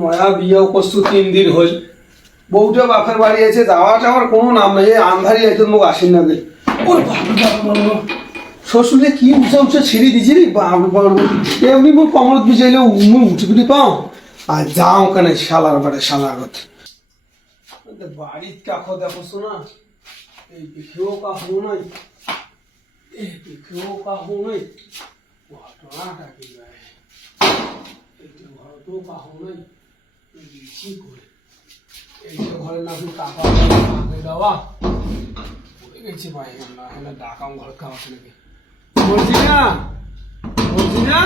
নয়া বিয়ে করছু তিন দিন হল। বউটা বাপের বাড়ি আছে যাওয়া যাওয়ার কোনো নাম নেই। আন্ধারি একজন মুখ আসেন না। শ্বশুরে কি উঁচা উঁচা ছিঁড়ি দিছি রে এমনি মোর কমলত বিজাইলে মুই উঠি পুটি পাও। আর যাও কেন শালার বাড়ে, শালার কথা বাড়ির কাকো দেখো না এই দেখেও কাহো নাই এই দেখেও কাহো নাই ঘটনাটা কি যায় একটু ঘরতেও কাহো নাই কি করে? এই যে ঘরে না শুধু টাকা আগে দেওয়া পড়ে গেছি ভাই না হলে ডাকাম ঘর খাওয়া নাকি। বলছি না? বলছি না?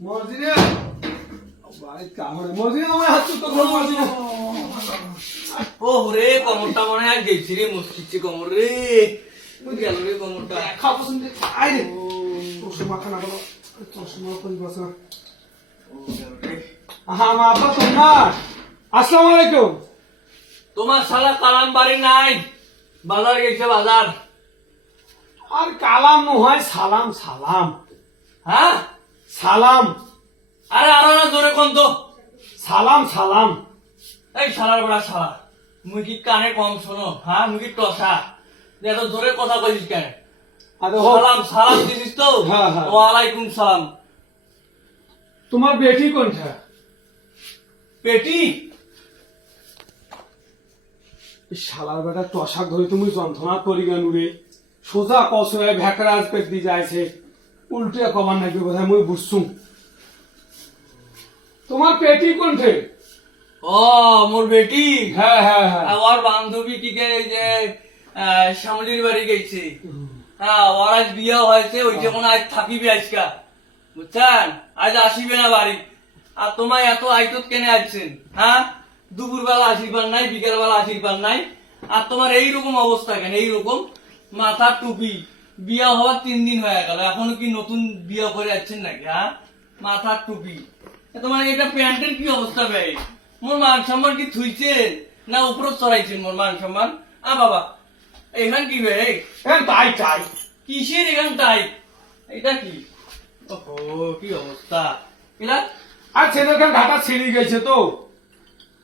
মর্জি না বাড়ির কামড়ে। মর্জি না আমার হাত তো ঘর মর্জি না ও রে কমরটা মনে হয় গেছি রে মুসকিচ্ছে কমর রে। গেল রে কমরটা? খাব শুনতে আরে চশমা খানা বলো হ্যাঁ তোমার আসসালামু শালা কালাম বাড়ি নাই বাজার গেছে বাজার আর কালাম নয় সালাম সালাম হ্যাঁ সালাম আরে আরও না জোরে কোন তো সালাম সালাম এই শালার বড়া শালা মুই কি কানে কম শোনো হ্যাঁ মুই কি টসা এত জোরে কথা কইছিস কেন সালাম সালাম দিছিস তো? হ্যাঁ, হ্যাঁ। ওয়ালাইকুম সালাম। তোমার বেটি কোনটা? পেটি শালার বেটা ধরে তুমি যন্ত্রণা করি রে? সোজা কসয়ে পেট যাইছে। উল্টে কমান নাকি বোধহয় মুই বুঝছুম। তোমার পেটি কোনটে? ও মোর বেটি? হ্যাঁ হ্যাঁ হ্যাঁ। আমার বান্ধবী টিকে যে শ্যামলির বাড়ি গেছে। হ্যাঁ ওর আজ বিয়ে হয়েছে ওই আজ থাকিবে আজকা। বুঝছেন? আজ আসিবে না বাড়ি। আর তোমায় এত আইতত কেনে আসছেন হ্যাঁ? আসিবার নাই আসিবার নাই। আর তোমার এইরকম অবস্থা কেন? এইরকম মাথার টুপি। বিয়ে হওয়ার তিন দিন হয়ে গেল এখনও কি নতুন বিয়া করে যাচ্ছেন নাকি হ্যাঁ? মাথার টুপি। তোমার এটা প্যান্টের কি অবস্থা ভাই? মোর মান সম্মান কি থুইছেন? না উপর চড়াইছেন মোর মান সম্মান? আ বাবা এখান কি হ্যাঁ তাই তাই। কিসের এখান তাই? এটা কি? ওহো কি অবস্থা? এলা আর ছেলেখান ঘাটা ছিঁড়ে গেছে তো।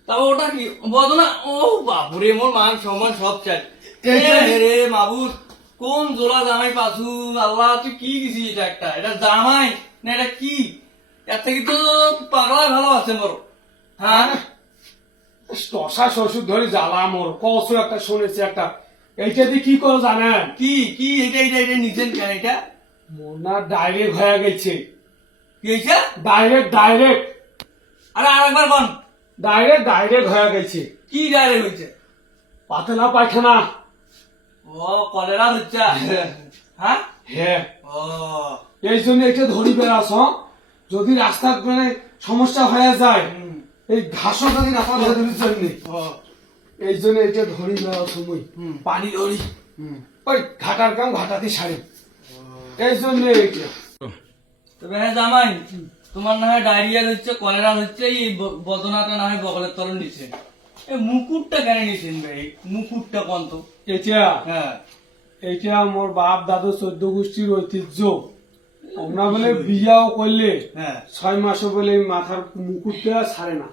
ওটা কি? বদনা ও বাপুরে মোর মান সম্মান সব চাই। রে কোন জোড়া জামাই পাছু? আল্লাহ তুই কি দিছিস এটা একটা? এটা জামাই না এটা কি? এর থেকে তো পাগলা ভালো আছে মোর। হ্যাঁ? টসা শ্বশুর ধরে জ্বালা মোর। কসু একটা শুনেছি একটা। এইটা দিয়ে কি করে জানেন কি কি এটা এটা এটা নিছেন কেন এটা মোর না ডাইরেক্ট হয়ে গেছে। কি হয়েছে ডাইরেক্ট ডাইরেক্ট আরে আরেকবার বল। ডাইরেক্ট ডাইরেক্ট হয়ে গেছে। কি ডায়রেক্ট হয়েছে? পাতলা পায়খানা। ও কলেরা হচ্ছে হ্যাঁ? হ্যাঁ। ও। এই জন্য এটা ধরি বেড়াস হ্যাঁ? যদি রাস্তা মানে সমস্যা হয়ে যায় এই ঘাসও যদি রাস্তা ধরে জন্য। এই জন্য এটা ধরি বেড়াও সময় পানি ধরি ওই ঘাটার কাম ঘাটাতে সারি। এই জন্য এইটা তবে হ্যাঁ জামাই তোমার না হয় ডায়রিয়া হচ্ছে কলেরা হচ্ছে এই বদনাটা না হয় বগলের তরণ নিচ্ছে এই মুকুটটা কেন নিছেন ভাই? মুকুটটা কোন তো? এটা হ্যাঁ। এইটা মোর বাপ দাদু চোদ্দ গোষ্ঠীর ঐতিহ্য আমরা বলে বিয়াও করলে হ্যাঁ। ছয় মাসও বলে মাথার মুকুটটা ছাড়ে না।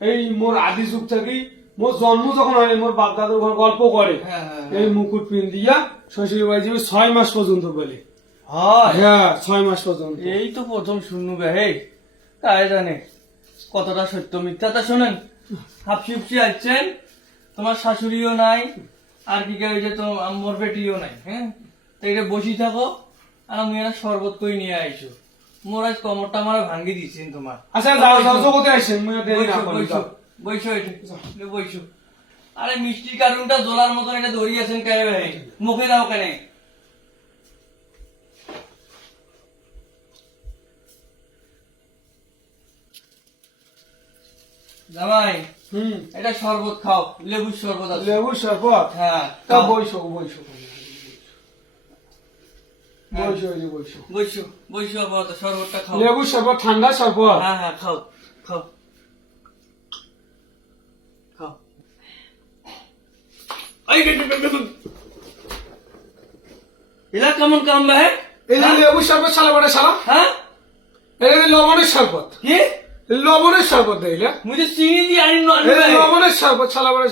এই মোর আদি যুগ থেকে মোর জন্ম যখন হয় মোর বাপ দাদু ঘর গল্প করে। হ্যাঁ হ্যাঁ এই মুকুট পিন দিয়া শ্বশুর বাড়ি যাবে ছয় মাস পর্যন্ত বলে। হয়? হ্যাঁ ছয় মাস পর্যন্ত। এই তো প্রথম শুনু বে হে তাই জানে কতটা সত্য মিথ্যা তা শোনেন? আসছেন তোমার শাশুড়িও নাই আর কি কেউ যে তোমার মোর বেটিও নাই হ্যাঁ? তো এটা বসি থাকো আর আমি একটা শরবত করে নিয়ে আইসো। মোর আজ কমরটা আমার ভাঙ্গি দিচ্ছেন তোমার। আচ্ছা যাও যাও জগতে মুই দেরি না বইসো এটা আরে মিষ্টি কারুনটা জোলার মতন এটা ধরিয়েছেন কেন ভাই? মুখে দাও কেন। জামাই হুম। এটা শরবত খাও লেবুর শরবত আছে। লেবু শরবত? হ্যাঁ তা এই যে বইসো বইসো বইসো আপাতত শরবতটা খাও। লেবু শরবত ঠান্ডা শরবত? হ্যাঁ হ্যাঁ খাও খাও। এলা কেমন কাম এই যে লেবু শরবত শালা বড় শালা হ্যাঁ এ শরবত কি লবণের শরবত দেইলে মুঝে চিনি আনি নন এই লবণের শরবত বড়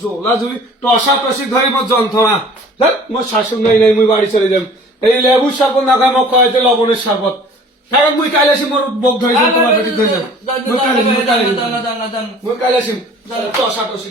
জোলা জুলি টসা টসি ধরি মোর যন্ত্রণা দেখ মোর শাশুড় নাই নাই মুই বাড়ি চলে যাম এই লেবুর শরবত না খাই মোক খাওয়াইতে লবণের শরবত এখন মুই কাইলে আসি মোর বক ধরে যাম তোমার পেটে ধরে যাম মুই কাইলে মুই কাইলে মুই কাইলে আসি টসা টসি